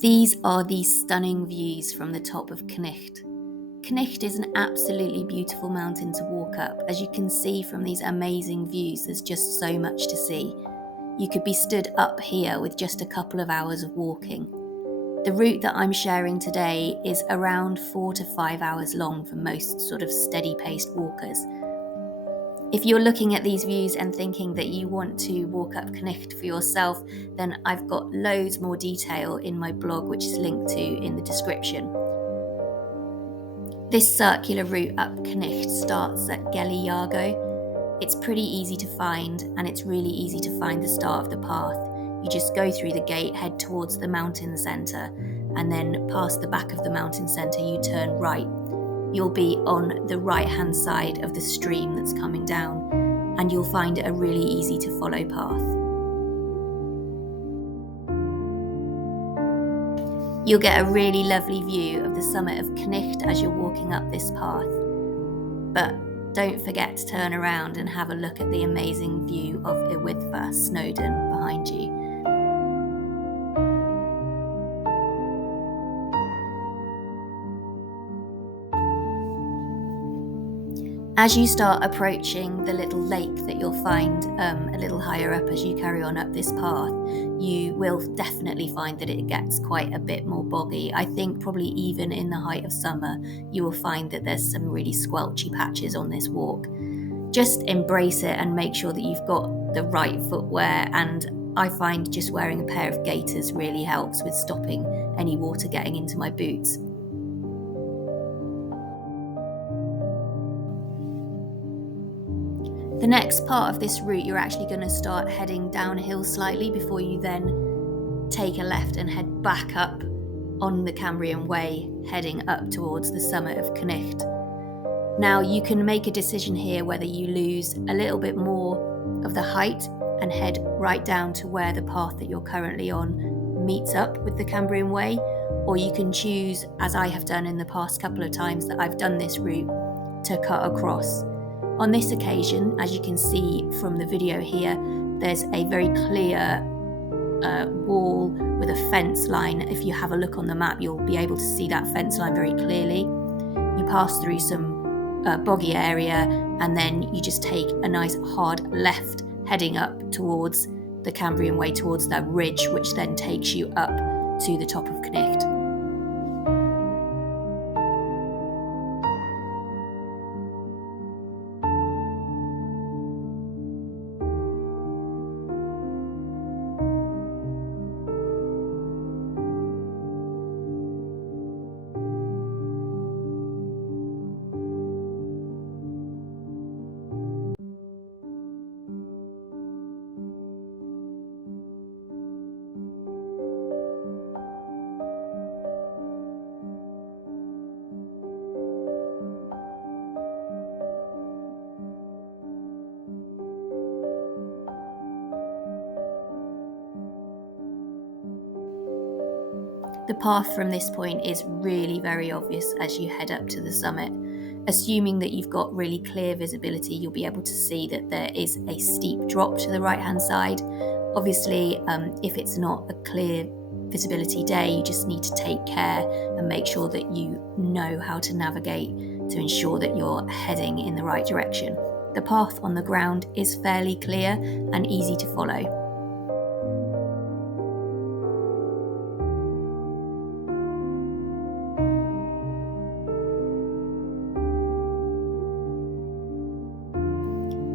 These are the stunning views from the top of Cnicht. Cnicht is an absolutely beautiful mountain to walk up. As you can see from these amazing views, there's just so much to see. You could be stood up here with just a couple of hours of walking. The route that I'm sharing today is around 4 to 5 hours long for most sort of steady-paced walkers. If you're looking at these views and thinking that you want to walk up Cnicht for yourself, then I've got loads more detail in my blog, which is linked to in the description. This circular route up Cnicht starts at Gelli Iago. It's pretty easy to find, and it's really easy to find the start of the path. You just go through the gate, head towards the mountain centre, and then past the back of the mountain centre you turn right. You'll be on the right-hand side of the stream that's coming down, and you'll find it a really easy to follow path. You'll get a really lovely view of the summit of Cnicht as you're walking up this path. But don't forget to turn around and have a look at the amazing view of Eryri, Snowdon, behind you. As you start approaching the little lake that you'll find a little higher up as you carry on up this path, you will definitely find that it gets quite a bit more boggy. I think probably even in the height of summer, you will find that there's some really squelchy patches on this walk. Just embrace it and make sure that you've got the right footwear, and I find just wearing a pair of Gators really helps with stopping any water getting into my boots. The next part of this route, you're actually going to start heading downhill slightly before you then take a left and head back up on the Cambrian Way, heading up towards the summit of Cnicht. Now, you can make a decision here whether you lose a little bit more of the height and head right down to where the path that you're currently on meets up with the Cambrian Way, or you can choose, as I have done in the past couple of times that I've done this route, to cut across. On this occasion, as you can see from the video here, there's a very clear wall with a fence line. If you have a look on the map, you'll be able to see that fence line very clearly. You pass through some boggy area, and then you just take a nice hard left heading up towards the Cambrian Way, towards that ridge, which then takes you up to the top of Cnicht. The path from this point is really very obvious as you head up to the summit. Assuming that you've got really clear visibility, you'll be able to see that there is a steep drop to the right-hand side. Obviously, if it's not a clear visibility day, you just need to take care and make sure that you know how to navigate to ensure that you're heading in the right direction. The path on the ground is fairly clear and easy to follow.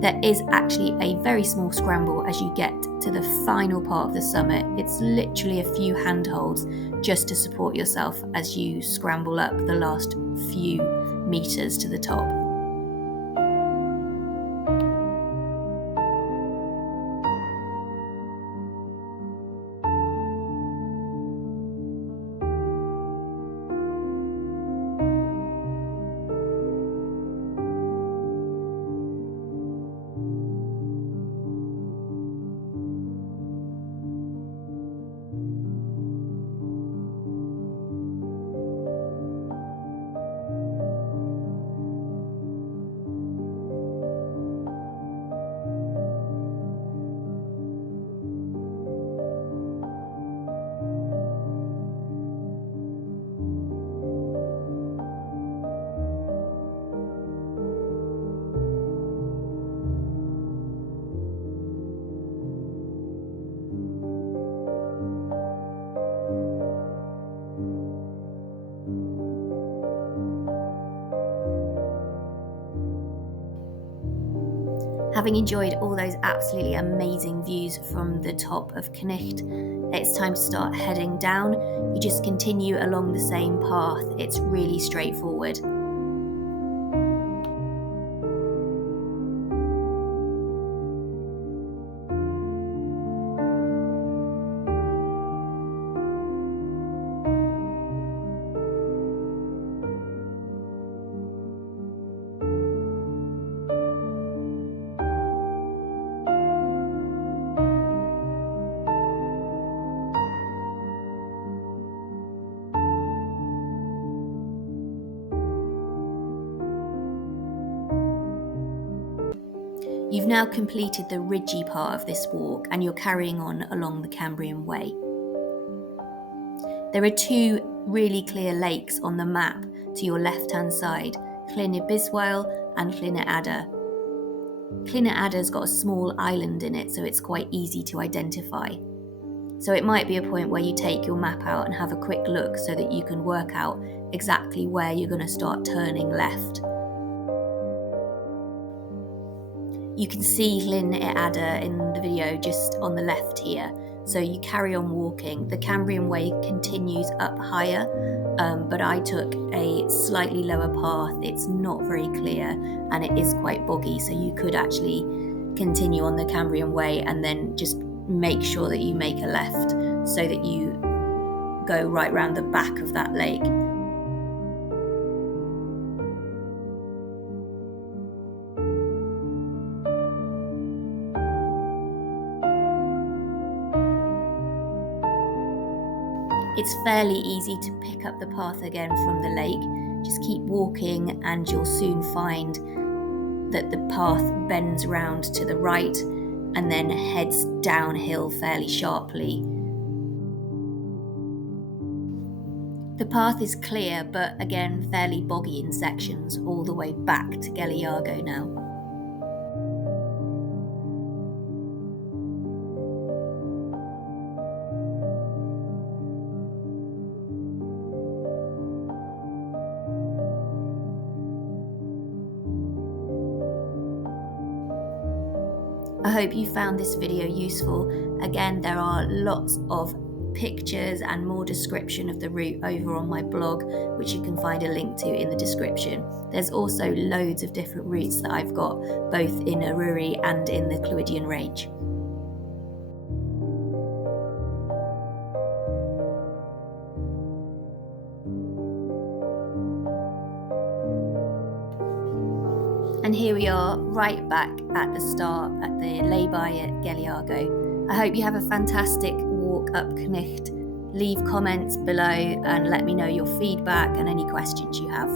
There is actually a very small scramble as you get to the final part of the summit. It's literally a few handholds just to support yourself as you scramble up the last few meters to the top. Having enjoyed all those absolutely amazing views from the top of Cnicht, it's time to start heading down. You just continue along the same path. It's really straightforward. You've now completed the ridgy part of this walk and you're carrying on along the Cambrian Way. There are two really clear lakes on the map to your left-hand side, Cnicht and Cnicht Ada. Cnicht Ada's got a small island in it, so it's quite easy to identify. So it might be a point where you take your map out and have a quick look so that you can work out exactly where you're going to start turning left. You can see Cnicht Ada in the video just on the left here. So you carry on walking. The Cambrian Way continues up higher, but I took a slightly lower path. It's not very clear and it is quite boggy, so you could actually continue on the Cambrian Way and then just make sure that you make a left so that you go right round the back of that lake. It's fairly easy to pick up the path again from the lake. Just keep walking and you'll soon find that the path bends round to the right and then heads downhill fairly sharply. The path is clear, but again fairly boggy in sections all the way back to Gelli Iago now. I hope you found this video useful. Again, there are lots of pictures and more description of the route over on my blog, which you can find a link to in the description. There's also loads of different routes that I've got, both in Eryri and in the Clwydian range. And here we are, right back at the start at the lay-by at Gelli Iago. I hope you have a fantastic walk up Cnicht. Leave comments below and let me know your feedback and any questions you have.